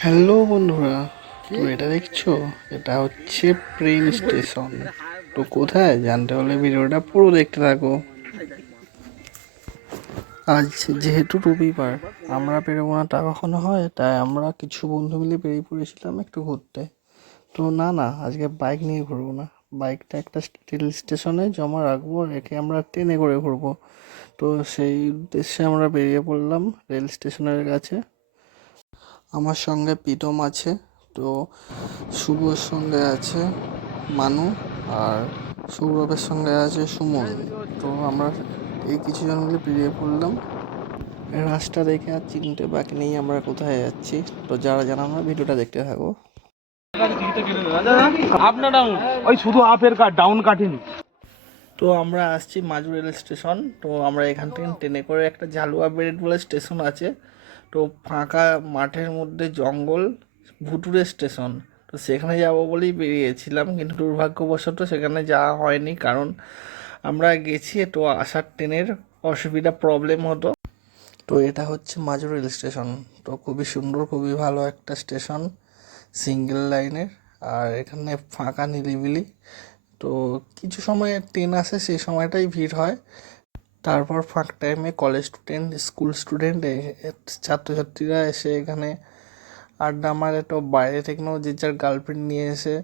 Hello বন্ধুরা তো এটা দেখছ? এটা হচ্ছে ট্রেন স্টেশন। তো কোথায়? জানতে হলে ভিডিওটা পুরো দেখতে থাকো। আজ যেহেতু রবিবার, আমরা বেরোবো না তা কখনো হয়? তাই আমরা কিছু বন্ধু মিলে বেরিয়ে পড়েছিলাম একটু ঘুরতে। তো না না, আজকে বাইক নিয়ে ঘুরবো না। বাইকটা একটা রেল স্টেশনে জমা রাখব রেখে আমরা ট্রেনে করে ঘুরবো। তো সেই উদ্দেশ্যে আমরা বেরিয়ে পড়লাম রেল স্টেশনের কাছে। আমার সঙ্গে প্রীতম আছে তো শুভর সঙ্গে আছে মানু আর সৌরভের সঙ্গে আছে সুমন। তো আমরা এই কিছুজন মিলে বেরিয়ে পড়লাম। রাস্তা দেখে আর চিনতে বাকি নেই আমরা কোথায় যাচ্ছি? তো যারা জানা আমরা ভিডিওটা দেখতে থাকো। ডাউন ওই শুধু আপের কাট ডাউন কাটেনি। তো আমরা আসছি মাজু রেল স্টেশন। তো আমরা এখান থেকে ট্রেনে করে একটা ঝালুয়া বেরেট বলে স্টেশন আছে। তো ফাঁকা মাঠের মধ্যে জঙ্গল ভুতুরে স্টেশন। তো সেখানে যাব বলেই বেরিয়েছিলাম, কিন্তু দুর্ভাগ্যবশত সেখানে যাওয়া হয়নি, কারণ আমরা গেছি তো আসার ট্রেনের অসুবিধা প্রবলেম হতো। তো এটা হচ্ছে মাজু রেল স্টেশন। তো খুবই সুন্দর, খুবই ভালো একটা স্টেশন, সিঙ্গেল লাইনের, আর এখানে ফাঁকা নিরিবিলি। তো কিছু সময় ট্রেন আসে, সেই সময়টাই ভিড় হয়। তারপর ফাঁক টাইমে কলেজ স্টুডেন্ট স্কুল স্টুডেন্ট ছাত্রছাত্রীরা এসে এখানে আড্ডা মারে। তো বাইরে থেকেও যে যার গার্লফ্রেন্ড নিয়ে এসে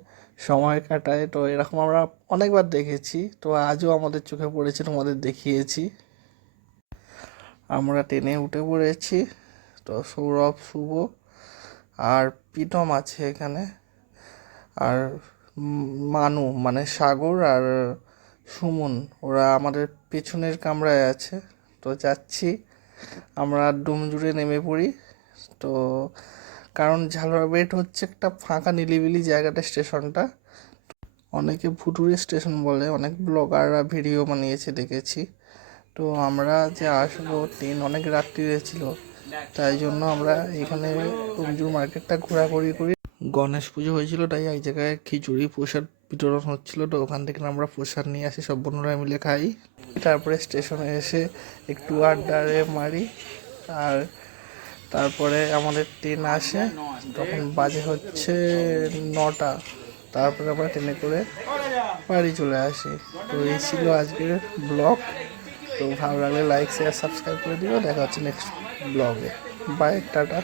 সময় কাটায়। তো এরকম আমরা অনেকবার দেখেছি। তো আজও আমাদের চোখে পড়েছে, তোমাদের দেখিয়েছি। আমরা ট্রেনে উঠে পড়েছি। তো সৌরভ, শুভ আর প্রীতম আছে এখানে। আর মানু মানে সাগর আর সুমন, ওরা আমাদের পেছনের কামরায় আছে। তো যাচ্ছি। আমরা ডুমজুড়ে নেমে পড়ি। তো কারণ ঝালুয়া বেট হচ্ছে একটা ফাঁকা নিলিবিলি জায়গাটা স্টেশনটা। অনেকে ভুতুরে স্টেশন বলে, অনেক ব্লগাররা ভিডিও বানিয়েছে, দেখেছি। তো আমরা যে আসব, ট্রেন অনেক রাত্রিরে ছিল তাই জন্য আমরা এখানে ডুমজুর মার্কেটটা ঘোরাঘুরি করি। গণেশ পুজো হয়েছিল, তাই এক জায়গায় খিচুড়ি, প্রসাদ বিতরণ হচ্ছিল, তো ওখান থেকে আমরা প্রসাদ নিয়ে আসি, সব বন্ধুরা মিলে খাই। তারপরে স্টেশনে এসে একটু আড্ডারে মারি, আর তারপরে আমাদের ট্রেন আসে, তখন বাজে হচ্ছে নটা। তারপরে আমরা ট্রেনে করে বাড়ি চলে আসি। তো এই ছিল আজকের ব্লগ। তো ভালো লাগলে লাইক শেয়ার সাবস্ক্রাইব করে দিও। দেখা হচ্ছে নেক্সট ব্লগে। Bye tata.